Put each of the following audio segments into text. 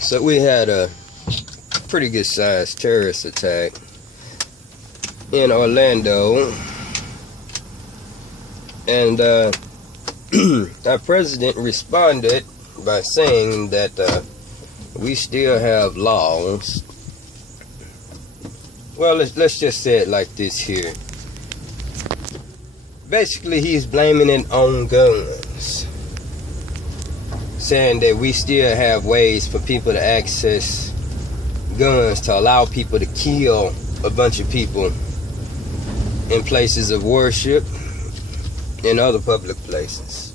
So we had a pretty good sized terrorist attack in Orlando, and our president responded by saying that we still have laws. Well, let's just say it like this here. Basically, he's blaming it on guns, saying that we still have ways for people to access guns to allow people to kill a bunch of people in places of worship and other public places.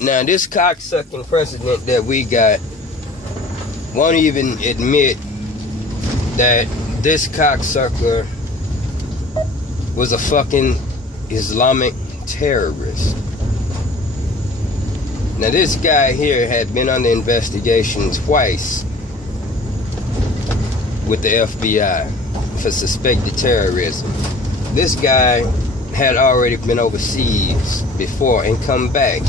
Now, this cocksucking president that we got won't even admit that this cocksucker was a fucking Islamic terrorist. Now, this guy here had been under investigation twice with the FBI for suspected terrorism. This guy had already been overseas before and come back.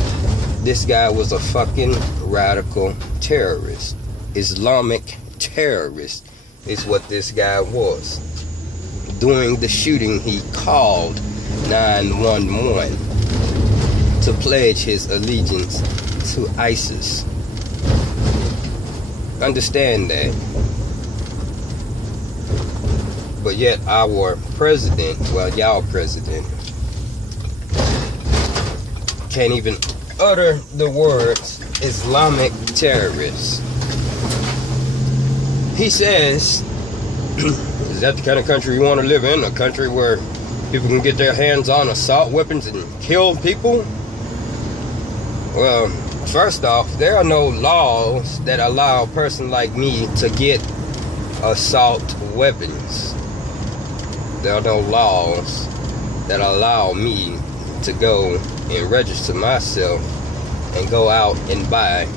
This guy was a fucking radical terrorist. Islamic terrorist is what this guy was. During the shooting, he called 911 to pledge his allegiance to ISIS. Understand that. But yet our president, well, y'all president, can't even utter the words Islamic terrorist. He says, is that the kind of country you want to live in? A country where people can get their hands on assault weapons and kill people? Well, first off, there are no laws that allow a person like me to get assault weapons. There are no laws that allow me to go and register myself and go out and buy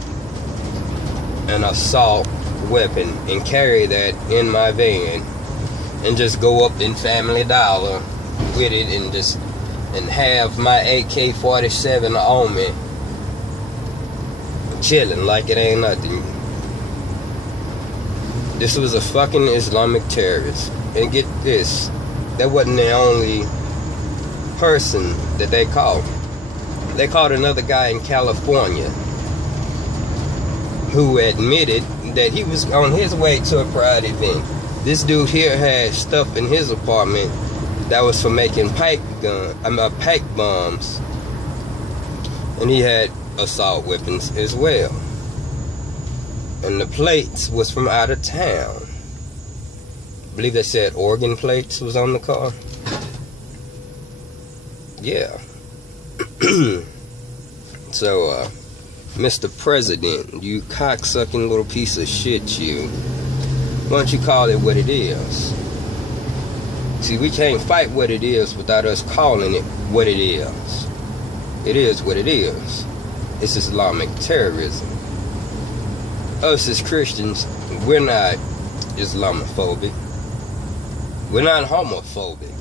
an assault weapon and carry that in my van and just go up in Family Dollar with it and have my AK-47 on me, chilling like it ain't nothing. This was a fucking Islamic terrorist. And get this, that wasn't the only person that they called. They called another guy in California who admitted that he was on his way to a pride event. This dude here had stuff in his apartment that was for making pipe bombs, and he had assault weapons as well. And the plates was from out of town. I believe they said Oregon plates was on the car. Yeah. So, Mr. President, you cocksucking little piece of shit, you. Why don't you call it what it is? See, we can't fight what it is without us calling it what it is. It is what it is. It's Islamic terrorism. Us as Christians, we're not Islamophobic. We're not homophobic.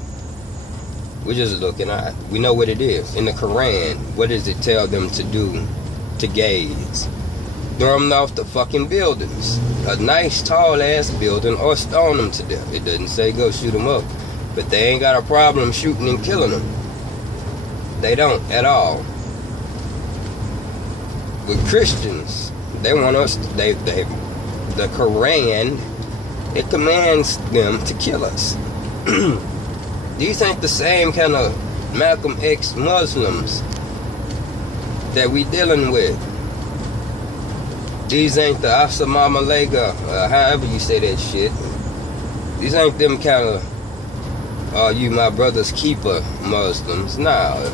We're just looking at it. We know what it is. In the Quran, what does it tell them to do to gays? Throw them off the fucking buildings. A nice tall ass building, or stone them to death. It doesn't say go shoot them up. But they ain't got a problem shooting and killing them. They don't at all. With Christians, they want us, the Quran, it commands them to kill us. Do you think the same kind of Malcolm X Muslims that we dealing with, these ain't the Assalamu Alaikum, however you say that shit, these ain't them kind of, you my brother's keeper Muslims? Nah.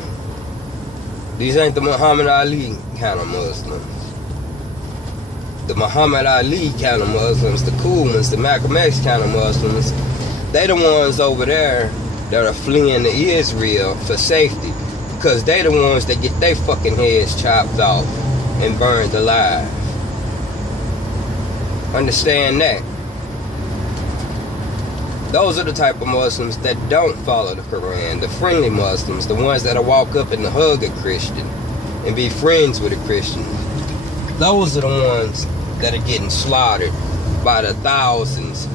These ain't the Muhammad Ali kind of Muslims. The Muhammad Ali kind of Muslims, the cool ones, the Malcolm X kind of Muslims, they the ones over there that are fleeing to Israel for safety, because they the ones that get their fucking heads chopped off and burned alive. Understand that. Those are the type of Muslims that don't follow the Quran, the friendly Muslims, the ones that'll walk up and hug a Christian and be friends with a Christian. Those are the ones that are getting slaughtered by the thousands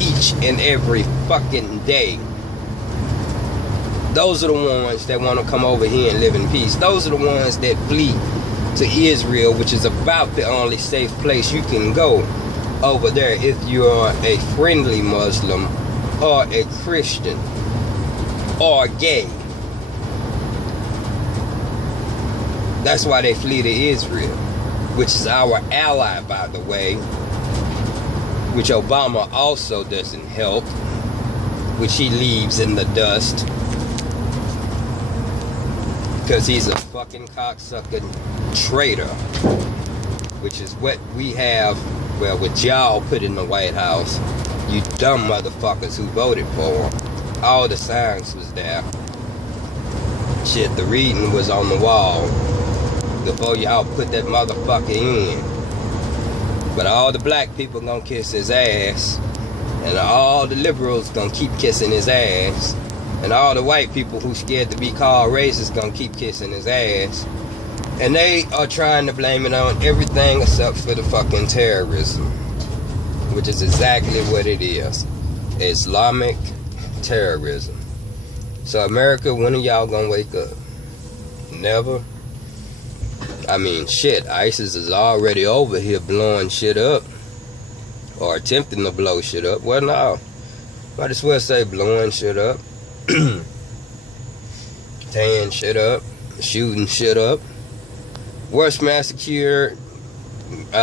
each and every fucking day. Those are the ones that want to come over here and live in peace. Those are the ones that flee to Israel, which is about the only safe place you can go over there if you are a friendly Muslim or a Christian or gay. That's why they flee to Israel, which is our ally, by the way, which Obama also doesn't help, which he leaves in the dust because he's a fucking cocksucking traitor, which is what we have, well, what y'all put in the White House, you dumb motherfuckers who voted for him. All the signs was there. Shit, the reading was on the wall before y'all put that motherfucker in. But all the black people gonna kiss his ass, and all the liberals gonna keep kissing his ass, and all the white people who scared to be called racist gonna keep kissing his ass. And they are trying to blame it on everything except for the fucking terrorism, which is exactly what it is. Islamic terrorism. So America, when are y'all gonna wake up? Never. I mean, shit, ISIS is already over here blowing shit up, or attempting to blow shit up. Well, no, might as well say blowing shit up, tearing shit up, shooting shit up. Worst massacre,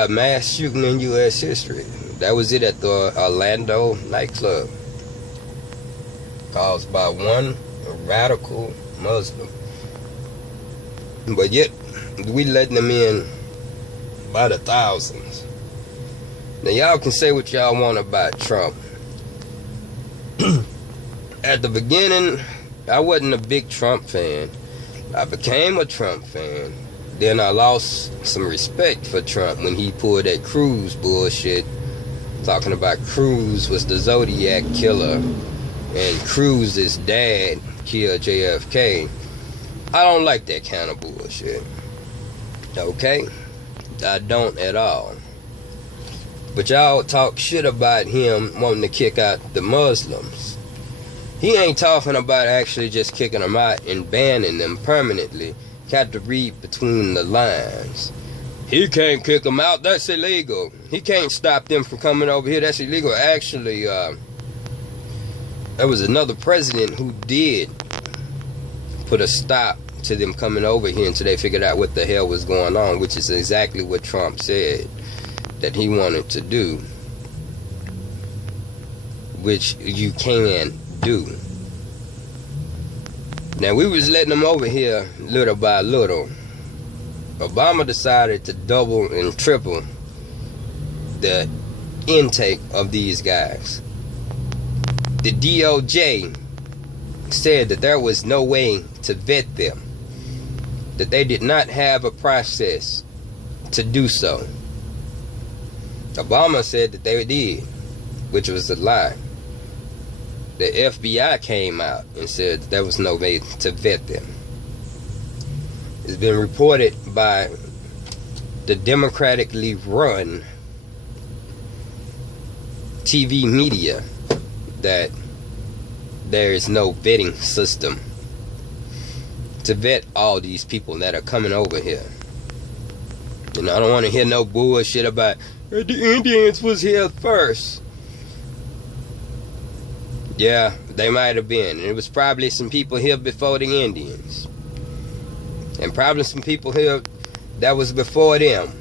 mass shooting in U.S. history. That was it at the Orlando nightclub, caused by one radical Muslim. But yet, we letting them in by the thousands. Now y'all can say what y'all want about Trump. At the beginning, I wasn't a big Trump fan. I became a Trump fan. Then I lost some respect for Trump when he pulled that Cruz bullshit, talking about Cruz was the Zodiac killer and Cruz's dad killed JFK. I don't like that kind of bullshit. Okay? I don't at all. But y'all talk shit about him wanting to kick out the Muslims. He ain't talking about actually just kicking them out and banning them permanently. Got to read between the lines. He can't kick them out. That's illegal. He can't stop them from coming over here. That's illegal. Actually, there was another president who did put a stop to them coming over here until they figured out what the hell was going on, which is exactly what Trump said that he wanted to do, which you can do. Now, we was letting them over here little by little. Obama decided to double and triple the intake of these guys. The DOJ said that there was no way to vet them, that they did not have a process to do so. Obama said that they did, which was a lie. The FBI came out and said that there was no way to vet them. It's been reported by the democratically run TV media that there is no vetting system to vet all these people that are coming over here. You know, I don't want to hear no bullshit about the Indians was here first. Yeah, they might have been. And it was probably some people here before the Indians. And probably some people here that was before them.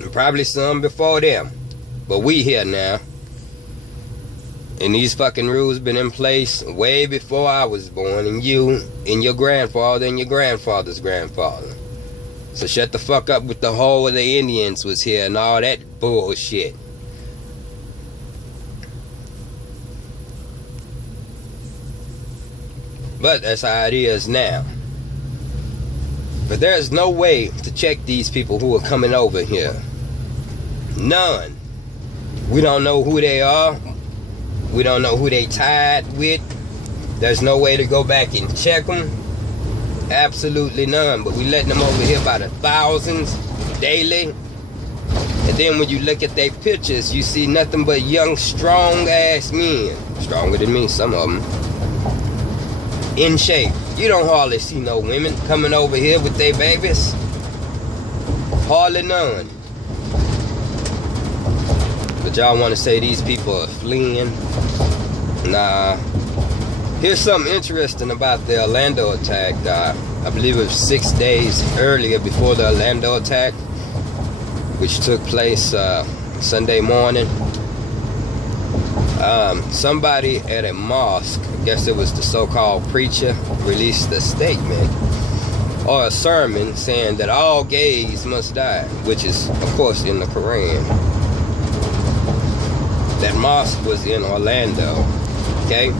And probably some before them. But we here now. And these fucking rules been in place way before I was born. And you, and your grandfather, and your grandfather's grandfather. So shut the fuck up with the whole of the Indians was here and all that bullshit. But that's how it is now. But there's no way to check these people who are coming over here. None. We don't know who they are. We don't know who they tied with. There's no way to go back and check them. Absolutely none. But we letting them over here by the thousands daily. And then when you look at their pictures, you see nothing but young, strong-ass men. Stronger than me, some of them. In shape. You don't hardly see no women coming over here with their babies. Hardly none. But y'all want to say these people are fleeing? Nah. Here's something interesting about the Orlando attack. I believe it was 6 days earlier before the Orlando attack, which took place Sunday morning. Somebody at a mosque, I guess it was the so-called preacher, released a statement or a sermon saying that all gays must die, which is, of course, in the Quran. That mosque was in Orlando, okay?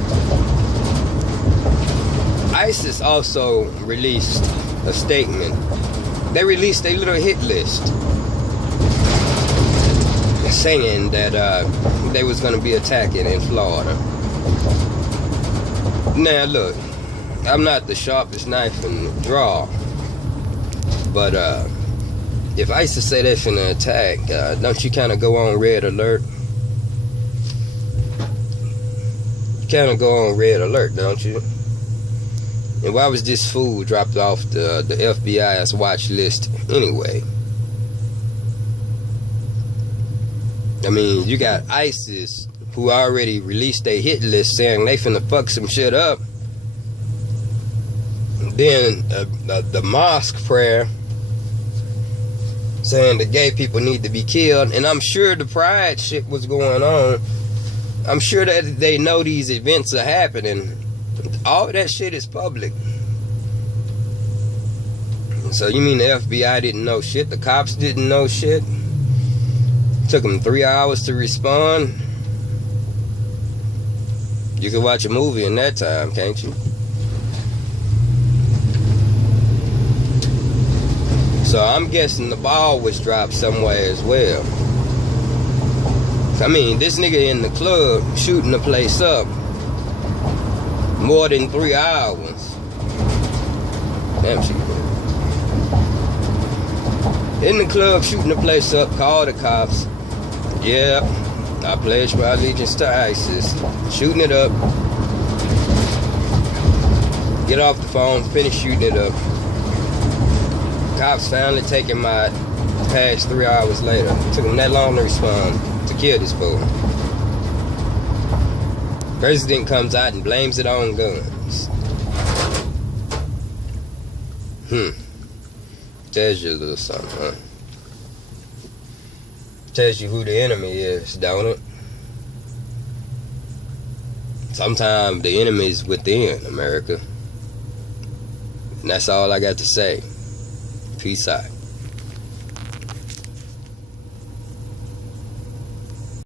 ISIS also released a statement. They released a little hit list saying that they was going to be attacking in Florida. Now look, I'm not the sharpest knife in the drawer, but if ISIS say they're finna attack, don't you kind of go on red alert? You kind of go on red alert, don't you? And why was this fool dropped off the FBI's watch list anyway? I mean, you got ISIS, who already released a hit list saying they finna fuck some shit up. Then the mosque prayer saying the gay people need to be killed. And I'm sure the pride shit was going on. I'm sure that they know these events are happening. All of that shit is public. So you mean the FBI didn't know shit? The cops didn't know shit? Took them 3 hours to respond. You could watch a movie in that time, can't you? So I'm guessing the ball was dropped somewhere as well. I mean, this nigga in the club shooting the place up more than 3 hours. Damn, she good. In the club shooting the place up, call the cops. Yeah, I pledge my allegiance to ISIS. Shooting it up. Get off the phone, finish shooting it up. Cops finally taking my pass 3 hours later. It took them that long to respond, to kill this fool. President comes out and blames it on guns. Tells you a little something, huh? Tells you who the enemy is, don't it? Sometimes the enemy is within America. And that's all I got to say. Peace out.